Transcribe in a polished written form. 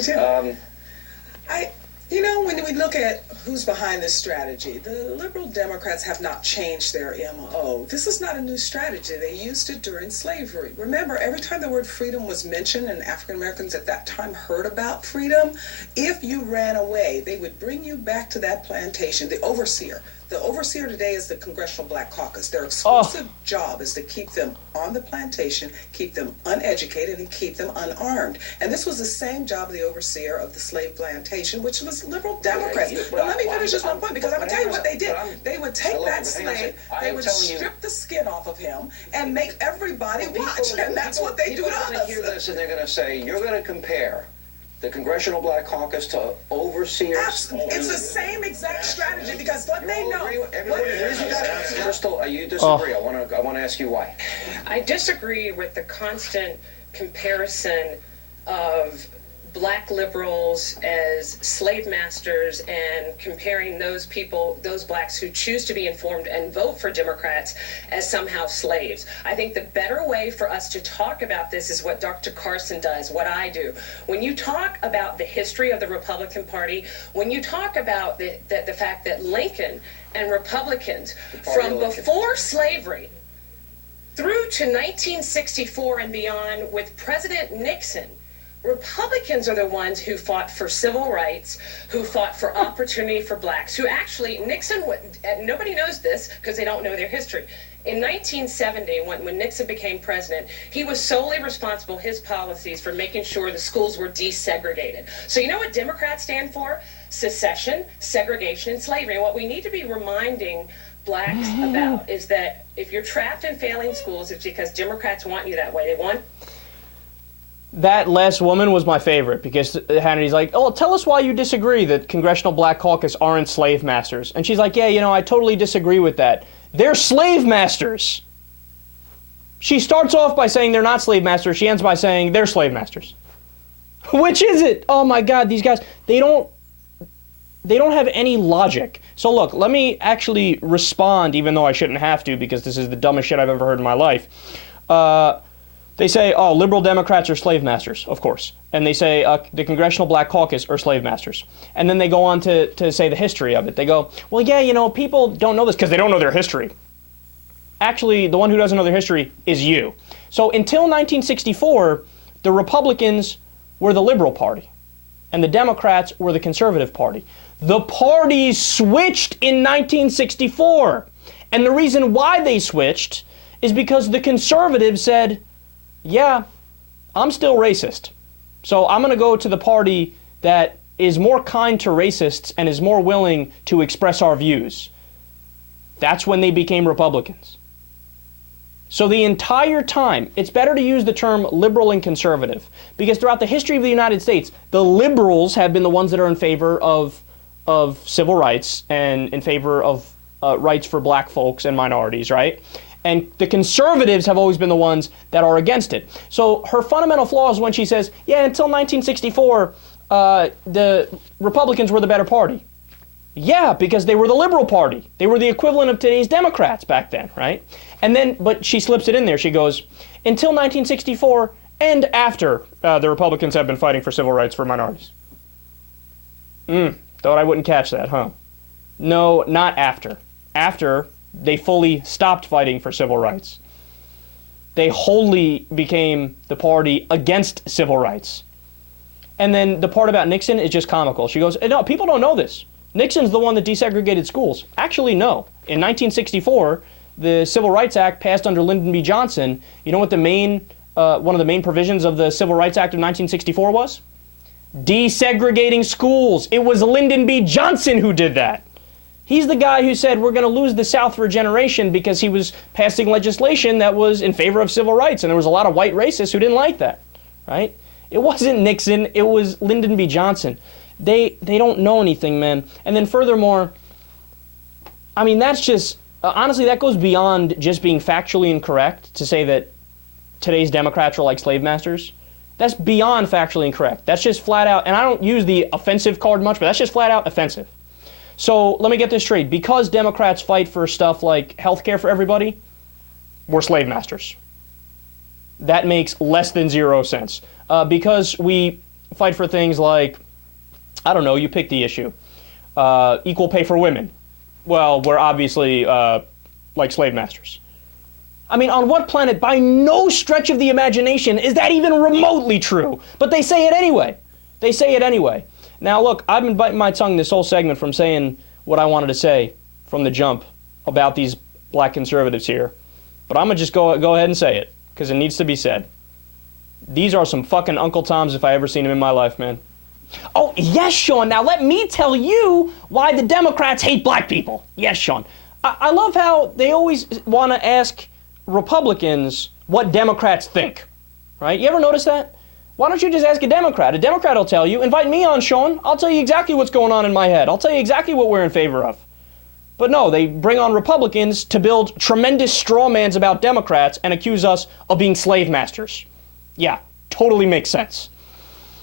do too. You know, when we look at who's behind this strategy, the liberal Democrats have not changed their MO. This is not a new strategy. They used it during slavery. Remember, every time the word freedom was mentioned and African Americans at that time heard about freedom, if you ran away, they would bring you back to that plantation, the overseer. The overseer today is the Congressional Black Caucus. Their exclusive job is to keep them on the plantation, keep them uneducated, and keep them unarmed. And this was the same job of the overseer of the slave plantation, which was liberal Democrats. But let me finish this one point, because I'm going to tell you what they did. They would take that slave, they would strip the skin off of him, and make everybody watch. And that's what they do to us. People are going to hear this, and they're going to say, you're going to compare the Congressional Black Caucus to overseers. It's the same exact strategy, because what they know. Crystal, you disagree. I want to ask you why. I disagree with the constant comparison of black liberals as slave masters and comparing those people, those blacks who choose to be informed and vote for Democrats, as somehow slaves. I think the better way for us to talk about this is what Dr. Carson does, what I do. When you talk about the history of the Republican Party, when you talk about the fact that Lincoln and Republicans from before slavery through to 1964 and beyond with President Nixon, Republicans are the ones who fought for civil rights, who fought for opportunity for blacks, who actually, Nixon, nobody knows this because they don't know their history. In 1970, when Nixon became president, he was solely responsible, his policies, for making sure the schools were desegregated. So you know what Democrats stand for? Secession, segregation, and slavery. And what we need to be reminding blacks about is that if you're trapped in failing schools, it's because Democrats want you that way. They want... That last woman was my favorite, because Hannity's like, oh, tell us why you disagree that Congressional Black Caucus aren't slave masters. And she's like, yeah, you know, I totally disagree with that. They're slave masters. She starts off by saying they're not slave masters. She ends by saying they're slave masters. Which is it? Oh my God, these guys, they don't have any logic. So look, let me actually respond, even though I shouldn't have to, because this is the dumbest shit I've ever heard in my life. They say, oh, liberal Democrats are slave masters, of course. And they say the Congressional Black Caucus are slave masters. And then they go on to say the history of it. They go, well, yeah, you know, people don't know this because they don't know their history. Actually, the one who doesn't know their history is you. So until 1964, the Republicans were the liberal party, and the Democrats were the conservative party. The parties switched in 1964. And the reason why they switched is because the conservatives said, yeah, I'm still racist. So I'm going to go to the party that is more kind to racists and is more willing to express our views. That's when they became Republicans. So the entire time, it's better to use the term liberal and conservative, because throughout the history of the United States, the liberals have been the ones that are in favor of civil rights and in favor of rights for black folks and minorities, right? And the conservatives have always been the ones that are against it. So her fundamental flaw is when she says, yeah, until 1964, the Republicans were the better party. Yeah, because they were the liberal party. They were the equivalent of today's Democrats back then, right? And then, but she slips it in there. She goes, until 1964 and after the Republicans have been fighting for civil rights for minorities. Thought I wouldn't catch that, huh? No, not after. After, they fully stopped fighting for civil rights. They wholly became the party against civil rights. And then the part about Nixon is just comical. She goes, no, people don't know this. Nixon's the one that desegregated schools. Actually, no. In 1964, the Civil Rights Act passed under Lyndon B. Johnson. You know what the one of the main provisions of the Civil Rights Act of 1964 was? Desegregating schools. It was Lyndon B. Johnson who did that. He's the guy who said we're going to lose the South for a generation because he was passing legislation that was in favor of civil rights, and there was a lot of white racists who didn't like that, right? It wasn't Nixon, it was Lyndon B. Johnson. They don't know anything, man. And then furthermore, I mean, that's just, honestly, that goes beyond just being factually incorrect to say that today's Democrats are like slave masters. That's beyond factually incorrect. That's just flat out, and I don't use the offensive card much, but that's just flat out offensive. So let me get this straight. Because Democrats fight for stuff like health care for everybody, we're slave masters. That makes less than 0 sense. Because we fight for things like, I don't know, you pick the issue. Equal pay for women. Well, we're obviously like slave masters. I mean, on what planet, by no stretch of the imagination, is that even remotely true? But they say it anyway. They say it anyway. Now, look, I've been biting my tongue this whole segment from saying what I wanted to say from the jump about these black conservatives here. But I'm going to just go ahead and say it, because it needs to be said. These are some fucking Uncle Toms if I ever seen them in my life, man. Oh, yes, Sean, now let me tell you why the Democrats hate black people. Yes, Sean. I love how they always want to ask Republicans what Democrats think, right? You ever notice that? Why don't you just ask a Democrat? A Democrat will tell you. Invite me on, Sean. I'll tell you exactly what's going on in my head. I'll tell you exactly what we're in favor of. But no, they bring on Republicans to build tremendous straw mans about Democrats and accuse us of being slave masters. Yeah, totally makes sense.